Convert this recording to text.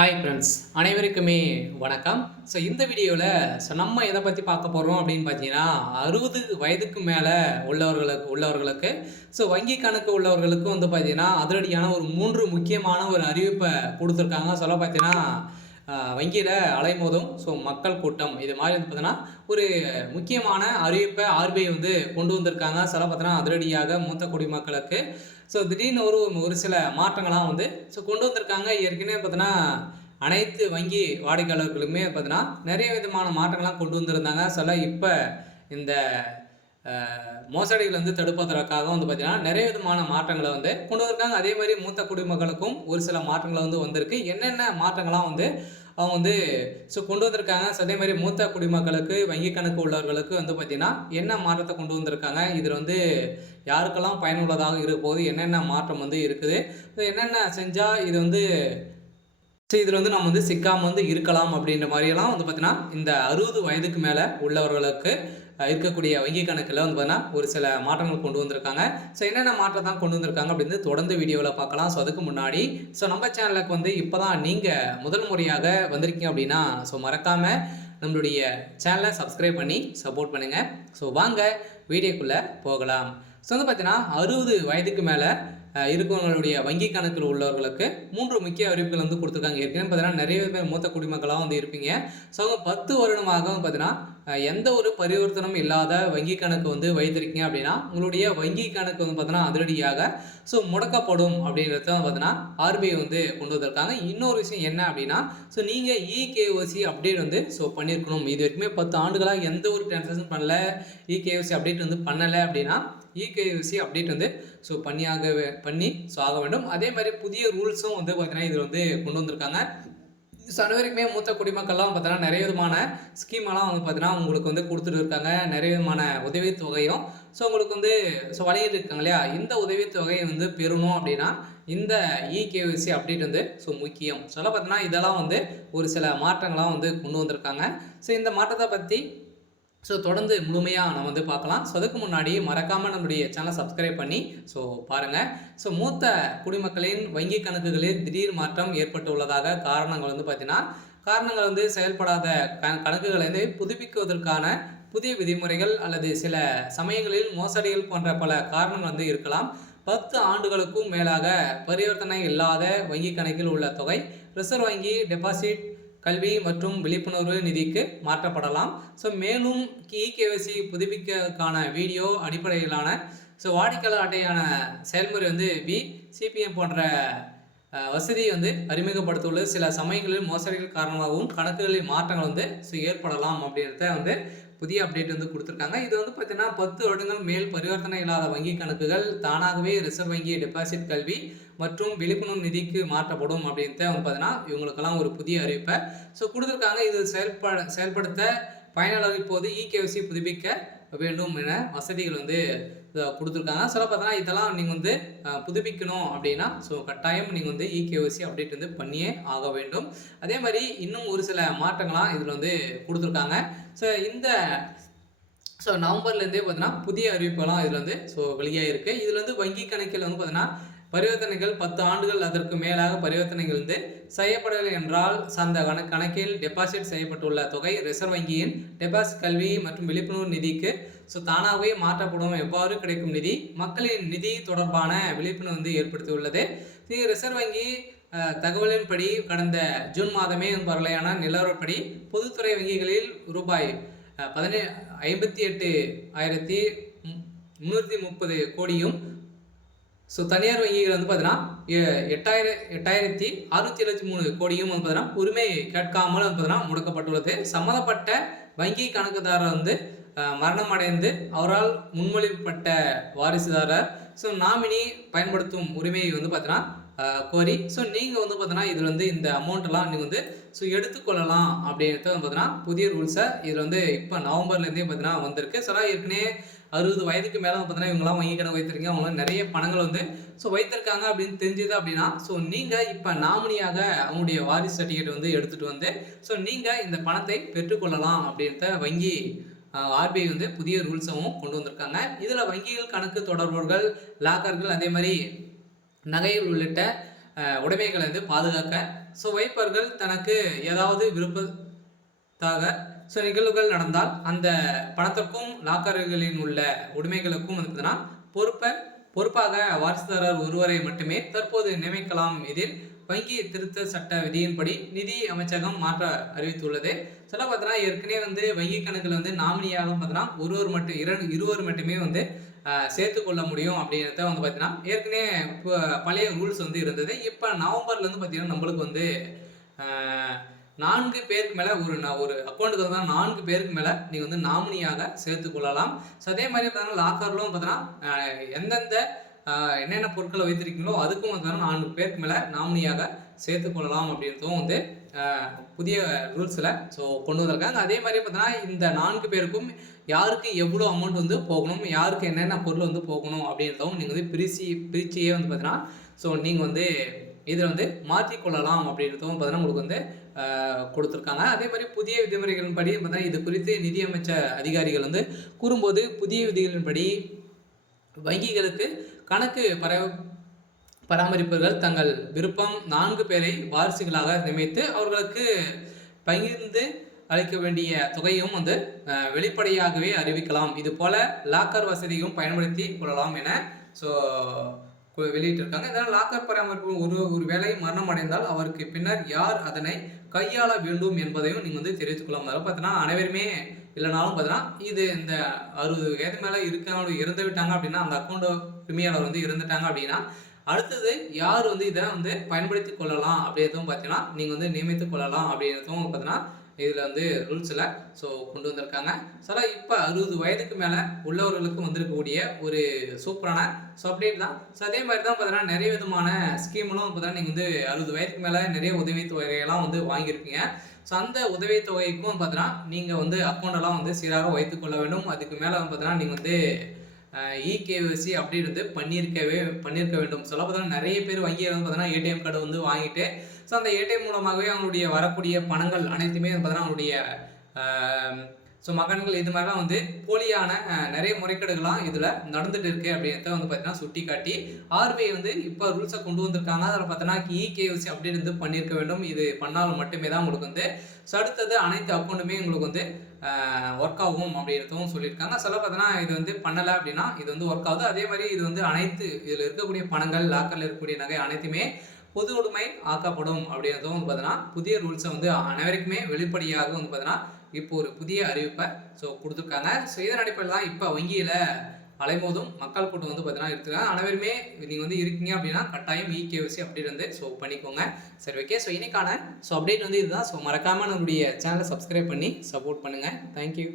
Hi friends, அனைவருக்குமே வணக்கம். இந்த வீடியோவில் நம்ம எதை பற்றி பார்க்க போகிறோம் அப்படின்னு பார்த்தீங்கன்னா, 60 வயதுக்கு மேலே உள்ளவர்களுக்கு வங்கி கணக்கு உள்ளவர்களுக்கு பார்த்தீங்கன்னா, அதிரடியான ஒரு 3 முக்கியமான ஒரு அறிவிப்பை கொடுத்துருக்காங்க. சொல்ல பார்த்தீங்கன்னா, வங்கியில் அலைமோதும் மக்கள் கூட்டம் இது மாதிரி பார்த்தீங்கன்னா, ஒரு முக்கியமான அறிவிப்பை ஆர்பிஐ கொண்டு வந்திருக்காங்க. சொல்ல பார்த்தீங்கன்னா, அதிரடியாக மூத்த குடிமக்களுக்கு திடீர்னு ஒரு ஒரு சில மாற்றங்கள்லாம் கொண்டு வந்திருக்காங்க. ஏற்கனவே பார்த்தீங்கன்னா, அனைத்து வங்கி வாடிக்கையாளர்களுக்குமே பார்த்தீங்கன்னா, நிறைய விதமான மாற்றங்கள்லாம் கொண்டு வந்திருந்தாங்க. இப்போ இந்த மோசடிகள் தடுப்பதற்காக பார்த்தீங்கன்னா, நிறைய விதமான மாற்றங்களை கொண்டு வந்திருக்காங்க. அதே மாதிரி மூத்த குடிமக்களுக்கும் ஒரு சில மாற்றங்கள் வந்திருக்கு. என்னென்ன மாற்றங்கள்லாம் அவங்க கொண்டு வந்திருக்காங்க. அதே மாதிரி மூத்த குடிமக்களுக்கு வங்கி கணக்கு உள்ளவர்களுக்கு பார்த்தீங்கன்னா, என்ன மாற்றத்தை கொண்டு வந்திருக்காங்க, இதில் யாருக்கெல்லாம் பயனுள்ளதாக இருக்க போது, என்னென்ன மாற்றம் இருக்குது, என்னென்ன செஞ்சால் இது இதில் நம்ம சிக்காமல் இருக்கலாம் அப்படின்ற மாதிரியெல்லாம் பார்த்தீங்கன்னா, இந்த 60 வயதுக்கு மேலே உள்ளவர்களுக்கு இருக்கக்கூடிய வங்கி கணக்கில் பார்த்தீங்கன்னா ஒரு சில மாற்றங்கள் கொண்டு வந்திருக்காங்க. என்னென்ன மாற்றம் தான் கொண்டு வந்திருக்காங்க அப்படின்னு தொடர்ந்து வீடியோவில் பார்க்கலாம். அதுக்கு முன்னாடி நம்ம சேனலுக்கு இப்போ தான் நீங்கள் முதல் முறையாக வந்திருக்கீங்க அப்படின்னா மறக்காமல் நம்மளுடைய சேனலை சப்ஸ்கிரைப் பண்ணி சப்போர்ட் பண்ணுங்கள். வாங்க வீடியோக்குள்ளே போகலாம். பார்த்தீங்கன்னா 60 வயதுக்கு மேலே இருக்கவங்களுடைய வங்கி கணக்கில் உள்ளவர்களுக்கு 3 முக்கிய அறிவிப்புகள் கொடுத்துருக்காங்க. ஏற்கனவே பார்த்தீங்கன்னா நிறைய பேர் மூத்த குடிமக்களாக இருப்பீங்க. 10 வருடமாக பார்த்தீங்கன்னா எந்த ஒரு பரிவர்த்தனும் இல்லாத வங்கி கணக்கு வைத்திருக்கீங்க அப்படின்னா, உங்களுடைய வங்கி கணக்கு பார்த்தீங்கன்னா அதிரடியாக முடக்கப்படும் அப்படின்றத பார்த்தீங்கன்னா ஆர்பிஐ கொண்டு வந்திருக்காங்க. இன்னொரு விஷயம் என்ன அப்படின்னா, நீங்கள் இகேஒசி அப்டேட் பண்ணியிருக்கணும். இது வரைக்குமே 10 ஆண்டுகளாக எந்த ஒரு டிரான்சாக்ஷன் பண்ணல, இகேஒசி அப்டேட் பண்ணலை அப்படின்னா இகேஒசி அப்டேட் பண்ணி ஆக வேண்டும். அதே மாதிரி புதிய ரூல்ஸும் பார்த்தீங்கன்னா இதில் கொண்டு வந்திருக்காங்க. அனைவருக்குமே மூத்த குடிமக்கள்லாம் பார்த்தீங்கன்னா நிறைய விதமான ஸ்கீமெல்லாம் பார்த்தீங்கன்னா உங்களுக்கு கொடுத்துட்டு இருக்காங்க. நிறைய விதமான உதவித்தொகையும் உங்களுக்கு வழங்கிட்டு இருக்காங்க இல்லையா. இந்த உதவித்தொகையை பெறணும் அப்படின்னா இந்த இகேஒசி அப்டேட் முக்கியம். பார்த்தீங்கன்னா இதெல்லாம் ஒரு சில மாற்றங்கள்லாம் கொண்டு வந்திருக்காங்க. இந்த மாற்றத்தை பற்றி தொடர்ந்து முழுமையாக நம்ம பார்க்கலாம். அதுக்கு முன்னாடி மறக்காமல் நம்முடைய சேனலை சப்ஸ்கிரைப் பண்ணி பாருங்கள். மூத்த குடிமக்களின் வங்கி கணக்குகளில் திடீர் மாற்றம் ஏற்பட்டுள்ளதாக காரணங்கள் பார்த்தீங்கன்னா, காரணங்கள் செயல்படாத கணக்குகளை புதுப்பிக்குவதற்கான புதிய விதிமுறைகள் அல்லது சில சமயங்களில் மோசடிகள் போன்ற பல காரணங்கள் இருக்கலாம். 10 ஆண்டுகளுக்கும் மேலாக பரிவர்த்தனை இல்லாத வங்கி கணக்கில் உள்ள தொகை ரிசர்வ் வங்கி டெபாசிட் கல்வி மற்றும் விழிப்புணர்வு நிதிக்கு மாற்றப்படலாம். மேலும் இகேஒசி புதுப்பிக்கிறதுக்கான வீடியோ அடிப்படையிலான வாடிக்கையாளர் அட்டையான செயல்முறை சிபிஎம் போன்ற வசதி அறிமுகப்படுத்தியுள்ளது. சில சமயங்களில் மோசடிகள் காரணமாகவும் கணக்குகளில் மாற்றங்கள் ஏற்படலாம் அப்படின்றத புதிய அப்டேட் கொடுத்துருக்காங்க. இது பார்த்தீங்கன்னா 10 வருடங்கள் மேல் பரிவர்த்தனை இல்லாத வங்கி கணக்குகள் தானாகவே ரிசர்வ் வங்கி டெபாசிட் கல்வி மற்றும் விழிப்புணர்வு நிதிக்கு மாற்றப்படும் அப்படின்ட்டு பார்த்தீங்கன்னா இவங்களுக்கெல்லாம் ஒரு புதிய அறிவிப்பை கொடுத்துருக்காங்க. இது செயல்படுத்த பயனாளர் இப்போது இகேஒசி புதுப்பிக்க வேண்டும் என வசதிகள் கொடுத்துருக்காங்க. பார்த்தீங்கன்னா இதெல்லாம் நீங்கள் புதுப்பிக்கணும் அப்படின்னா கட்டாயம் நீங்கள் இகேஒசி அப்டேட் பண்ணியே ஆக வேண்டும். அதே மாதிரி இன்னும் ஒரு சில மாற்றங்கள்லாம் இதில் கொடுத்துருக்காங்க. இந்த நவம்பர்லேருந்தே பார்த்தீங்கன்னா புதிய அறிவிப்புலாம் இதில் வெளியாக இருக்குது. இதில் வங்கி கணக்கில் பார்த்தீங்கன்னா பரிவர்த்தனைகள் 10 ஆண்டுகள் அதற்கு மேலாக பரிவர்த்தனைகள் செய்யப்படவில்லை என்றால் அந்த கணக்கில் டெபாசிட் செய்யப்பட்டுள்ள தொகை ரிசர்வ் வங்கியின் டெபாசிட் கல்வி மற்றும் விழிப்புணர்வு நிதிக்கு தானாகவே மாற்றப்படும். எவ்வாறு கிடைக்கும் நிதி மக்களின் நிதி தொடர்பான விழிப்புணர்வு ஏற்படுத்தியுள்ளது. ரிசர்வ் வங்கி தகவலின்படி கடந்த ஜூன் மாதமே வரலையான நிலவரப்படி பொதுத்துறை வங்கிகளில் ரூபாய் 58,330 கோடியும் தனியார் வங்கிகள் பார்த்தீங்கன்னா 8,673 கோடியும் பார்த்தீங்கன்னா உரிமை கேட்காமல் பார்த்தீங்கன்னா முடக்கப்பட்டுள்ளது. சம்மந்தப்பட்ட வங்கி கணக்குதாரர் மரணம் அடைந்து அவரால் முன்மொழிப்பட்ட வாரிசுதாரர் நாமினி பயன்படுத்தும் உரிமையை பார்த்தீங்கன்னா கோரி நீங்கள் பார்த்தீங்கன்னா இதில் இந்த அமௌண்ட்டெல்லாம் நீங்கள் எடுத்துக்கொள்ளலாம் அப்படின்றது பார்த்தீங்கன்னா புதிய ரூல்ஸை இதில் இப்போ நவம்பர்லேருந்தே பார்த்தீங்கன்னா வந்திருக்கு. ஏற்கனவே 60 வயதுக்கு மேலே பார்த்தீங்கன்னா இவங்களாம் வங்கி கணக்கு வைத்திருக்கீங்க, அவங்களாம் நிறைய பணங்கள் வைத்திருக்காங்க அப்படின்னு தெரிஞ்சது அப்படின்னா நீங்கள் இப்போ நாமினியாக அவங்களுடைய வாரிசு சர்டிஃபிகேட் எடுத்துகிட்டு நீங்கள் இந்த பணத்தை பெற்றுக்கொள்ளலாம் அப்படின்றத வங்கி ஆர்பிஐ புதிய ரூல்ஸும் கொண்டு வந்திருக்காங்க. இதில் வங்கிகள் கணக்கு தொடர்பவர்கள் லாக்கர்கள் அதே மாதிரி நகைகள் உள்ளிட்ட உடைமைகளை வந்து பாதுகாக்க ஸோ வைப்பவர்கள் தனக்கு ஏதாவது விருப்பத்தாக ஸோ நிகழ்வுகள் நடந்தால் அந்த பணத்திற்கும் லாக்கர்களின் உள்ள உடைமைகளுக்கும் வந்து பார்த்தீங்கன்னா பொறுப்பாக வாரிசுதாரர் ஒருவரை மட்டுமே தற்போது நியமிக்கலாம். இதில் வங்கி திருத்த சட்ட விதியின்படி நிதி அமைச்சகம் மாற்ற அறிவித்துள்ளது. சொல்ல பார்த்தீங்கன்னா ஏற்கனவே வந்து வங்கி கணக்கில் வந்து நாமினியாக பார்த்தீங்கன்னா இருவர் மட்டுமே வந்து சேர்த்து கொள்ள முடியும் அப்படின்றத வந்து பார்த்தீங்கன்னா ஏற்கனவே இப்போ பழைய ரூல்ஸ் வந்து இருந்தது. இப்போ நவம்பர்லேருந்து பார்த்தீங்கன்னா நம்மளுக்கு வந்து 4 பேருக்கு மேலே ஒரு அக்கௌண்ட்டுக்கு வந்து 4 பேருக்கு மேலே நீங்கள் வந்து நாமினியாக சேர்த்து கொள்ளலாம். ஸோ அதே மாதிரி பார்த்தீங்கன்னா லாக்கர்லும் பார்த்தீங்கன்னா எந்தெந்த என்னென்ன பொருட்களை வைத்திருக்கீங்களோ அதுக்கும் வந்து 4 பேருக்கு மேலே நாமினியாக சேர்த்து கொள்ளலாம் அப்படின்றதும் வந்து புதிய ரூல்ஸில் ஸோ கொண்டு வந்திருக்காங்க. அதே மாதிரி பார்த்தீங்கன்னா இந்த 4 பேருக்கும் யாருக்கு எவ்வளோ அமௌண்ட் வந்து போகணும், யாருக்கு என்னென்ன பொருள் வந்து போகணும் அப்படின்றதும் நீங்கள் வந்து பிரிச்சியே வந்து பார்த்தீங்கன்னா ஸோ நீங்கள் வந்து இதில் வந்து மாற்றிக்கொள்ளலாம் அப்படின்றதும் பார்த்தீங்கன்னா உங்களுக்கு வந்து கொடுத்துருக்காங்க. அதே மாதிரி புதிய விதிமுறைகளின்படி பார்த்தீங்கன்னா இது குறித்து நிதியமைச்ச அதிகாரிகள் வந்து கூறும்போது புதிய விதிகளின்படி வங்கிகளுக்கு கணக்கு பராமரிப்பவர்கள் தங்கள் விருப்பம் 4 பேரை வாரிசுகளாக நியமித்து அவர்களுக்கு பகிர்ந்து அளிக்க வேண்டிய தொகையும் வந்து வெளிப்படையாகவே அறிவிக்கலாம். இது போல லாக்கர் வசதியும் பயன்படுத்தி கொள்ளலாம் என ஸோ வெளியிட்டிருக்காங்க. இதனால் லாக்கர் பராமரிப்பு ஒரு வேலை மரணம் அடைந்தால் அவருக்கு பின்னர் யார் அதனை கையாள வேண்டும் என்பதையும் நீங்கள் வந்து தெரிவித்துக் கொள்ளலாம். அதாவது பார்த்தீங்கன்னா அனைவருமே இல்லைனாலும் பார்த்தீங்கன்னா இது இந்த 60 வயது மேலே இறந்து விட்டாங்க அப்படின்னா அந்த அக்கௌண்ட் உரிமையாளர் வந்து இறந்துட்டாங்க அப்படின்னா அடுத்தது யார் வந்து இதை வந்து பயன்படுத்தி கொள்ளலாம் அப்படின்றதும் பார்த்தீங்கன்னா நீங்கள் வந்து நியமித்துக் கொள்ளலாம் அப்படின்றதும் பார்த்தீங்கன்னா இதில் வந்து ரூல்ஸில் ஸோ கொண்டு வந்திருக்காங்க. ஸோ இப்போ 60 வயதுக்கு மேலே உள்ளவர்களுக்கு வந்திருக்கக்கூடிய ஒரு சூப்பரான ஸோ அப்டேட் தான். ஸோ அதே மாதிரி தான் பார்த்தீங்கன்னா நிறைய விதமான ஸ்கீம்களும் பார்த்தீங்கன்னா நீங்கள் வந்து 60 வயதுக்கு மேலே நிறைய உதவித்தொகையெல்லாம் வந்து வாங்கியிருப்பீங்க. ஸோ அந்த உதவித்தொகைக்கும் பார்த்தீங்கன்னா நீங்கள் வந்து அக்கௌண்டெல்லாம் வந்து சீராக வைத்துக்கொள்ள வேண்டும். அதுக்கு மேலே வந்து பார்த்தீங்கன்னா நீங்கள் வந்து இகேஒய்சி அப்படின்றது பண்ணியிருக்க வேண்டும். சொல்ல பார்த்தீங்கன்னா நிறைய பேர் வங்கியில் வந்து பார்த்தீங்கன்னா ஏடிஎம் கார்டு வந்து வாங்கிட்டு ஸோ அந்த ஏடிஎம் மூலமாகவே அவங்களுடைய வரக்கூடிய பணங்கள் அனைத்துமே பார்த்தீங்கன்னா அவங்களுடைய ஸோ மகன்கள் இது மாதிரிலாம் வந்து போலியான நிறைய முறைகேடுகள்லாம் இதில் நடந்துட்டு இருக்கு அப்படின்றத வந்து பார்த்தீங்கன்னா சுட்டி காட்டி ஆர்பிஐ வந்து இப்போ ரூல்ஸை கொண்டு வந்திருக்காங்க. அதில் பார்த்தீங்கன்னா இகேஒய்சி அப்படின்னு பண்ணியிருக்க வேண்டும். இது பண்ணால் மட்டுமே தான் உங்களுக்கு வந்து ஸோ அடுத்தது அனைத்து அக்கௌண்ட்டுமே உங்களுக்கு வந்து ஒர்க் ஆகும் அப்படின்றதும் சொல்லியிருக்காங்க. சொல்ல பார்த்தீங்கன்னா இது வந்து பண்ணலை அப்படின்னா இது வந்து ஒர்க் ஆகுது. அதே மாதிரி இது வந்து அனைத்து இதில் இருக்கக்கூடிய பணங்கள் லாக்கரில் இருக்கக்கூடிய நகை அனைத்துமே பொது உடைமை ஆக்கப்படும் அப்படின்றதும் வந்து பார்த்தீங்கன்னா புதிய ரூல்ஸை வந்து அனைவருக்குமே வெளிப்படையாக வந்து பார்த்தீங்கன்னா இப்போ ஒரு புதிய அறிவிப்பை ஸோ கொடுத்துருக்காங்க. ஸோ இதன் அடிப்படையில் தான் இப்போ வங்கியில் அலைமோதும் மக்கள் கூட்டம் வந்து பார்த்தீங்கன்னா எடுத்துக்காங்க. அனைவருமே நீங்கள் வந்து இருக்கீங்க அப்படின்னா கட்டாயம் இகேஒய்சி அப்படின்னு வந்து ஸோ பண்ணிக்கோங்க. சரி ஓகே. ஸோ இன்னைக்கான ஸோ அப்டேட் வந்து இதுதான். ஸோ மறக்காமல் நம்மளுடைய சேனலை சப்ஸ்கிரைப் பண்ணி சப்போர்ட் பண்ணுங்கள். தேங்க்யூ.